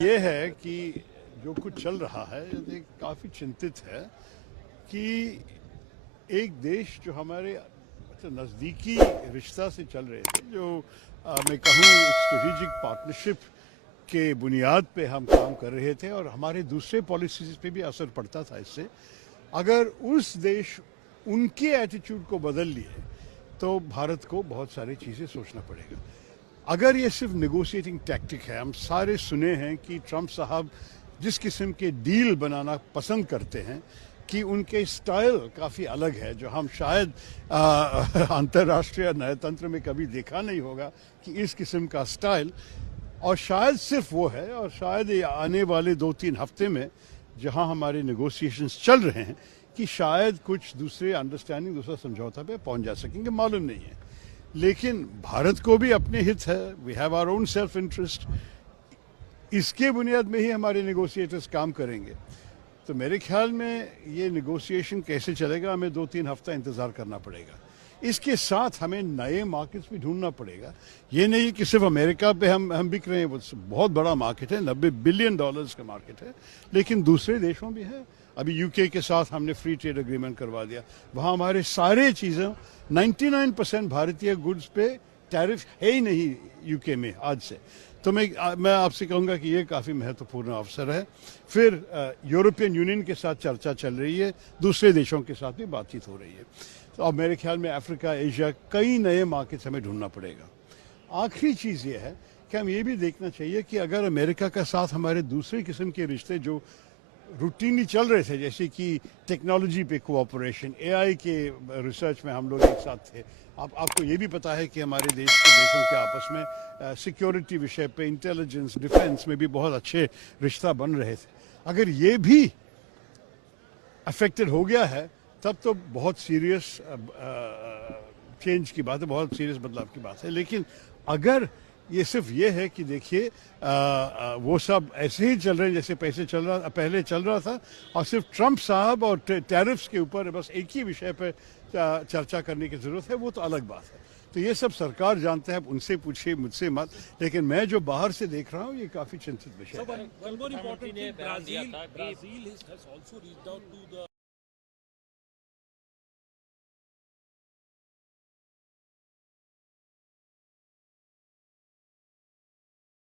ये है कि जो कुछ चल रहा है ये काफ़ी चिंतित है कि एक देश जो हमारे नज़दीकी रिश्ता से चल रहे थे, जो मैं कहूँ एक स्ट्रेटेजिक पार्टनरशिप के बुनियाद पे हम काम कर रहे थे और हमारे दूसरे पॉलिसीज पे भी असर पड़ता था इससे। अगर उस देश उनके एटीट्यूड को बदल लिए तो भारत को बहुत सारी चीज़ें सोचना पड़ेगा। अगर ये सिर्फ नेगोशिएटिंग टैक्टिक है, हम सारे सुने हैं कि ट्रंप साहब जिस किस्म के डील बनाना पसंद करते हैं कि उनके स्टाइल काफ़ी अलग है, जो हम शायद अंतर्राष्ट्रीय न्यायतंत्र में कभी देखा नहीं होगा कि इस किस्म का स्टाइल। और शायद सिर्फ वो है, और शायद ये आने वाले 2-3 हफ्ते में जहां हमारे नेगोशिएशंस चल रहे हैं कि शायद कुछ दूसरे अंडरस्टैंडिंग, दूसरा समझौता पे पहुंच जा सकेंगे, मालूम नहीं है। लेकिन भारत को भी अपने हित है, we have our own self interest, इसके बुनियाद में ही हमारे नेगोशिएटर्स काम करेंगे। तो मेरे ख्याल में ये नेगोशिएशन कैसे चलेगा, हमें 2-3 हफ्ता इंतज़ार करना पड़ेगा। इसके साथ हमें नए मार्केट्स भी ढूंढना पड़ेगा। ये नहीं कि सिर्फ अमेरिका पे हम बिक रहे हैं, वो बहुत बड़ा मार्केट है, $90 बिलियन का मार्केट है, लेकिन दूसरे देशों भी है। अभी यूके के साथ हमने फ्री ट्रेड एग्रीमेंट करवा दिया, वहाँ हमारे सारे चीज़ें 99% भारतीय गुड्स पे टैरिफ है ही नहीं यूके में आज से। तो मैं आपसे कहूँगा कि ये काफ़ी महत्वपूर्ण अवसर है। फिर यूरोपियन यूनियन के साथ चर्चा चल रही है, दूसरे देशों के साथ भी बातचीत हो रही है। तो अब मेरे ख्याल में अफ्रीका, एशिया, कई नए मार्केट्स हमें ढूंढना पड़ेगा। आखिरी चीज़ ये है कि हम ये भी देखना चाहिए कि अगर अमेरिका के साथ हमारे दूसरे किस्म के रिश्ते जो रूटीनली चल रहे थे, जैसे कि टेक्नोलॉजी पे कोऑपरेशन, एआई के रिसर्च में हम लोग एक साथ थे। आपको ये भी पता है कि हमारे देशों के आपस में सिक्योरिटी विषय पे, इंटेलिजेंस, डिफेंस में भी बहुत अच्छे रिश्ता बन रहे थे। अगर ये भी अफेक्टेड हो गया है तब तो बहुत सीरियस चेंज की बात है, बहुत सीरियस बदलाव की बात है। लेकिन अगर ये सिर्फ ये है कि देखिए वो सब ऐसे ही चल रहे हैं जैसे पहले चल रहा था, और सिर्फ ट्रंप साहब और टैरिफ्स के ऊपर बस एक ही विषय पर चर्चा करने की ज़रूरत है, वो तो अलग बात है। तो ये सब सरकार जानते हैं, उनसे पूछिए, मुझसे मत। लेकिन मैं जो बाहर से देख रहा हूँ ये काफ़ी चिंतित विषय है।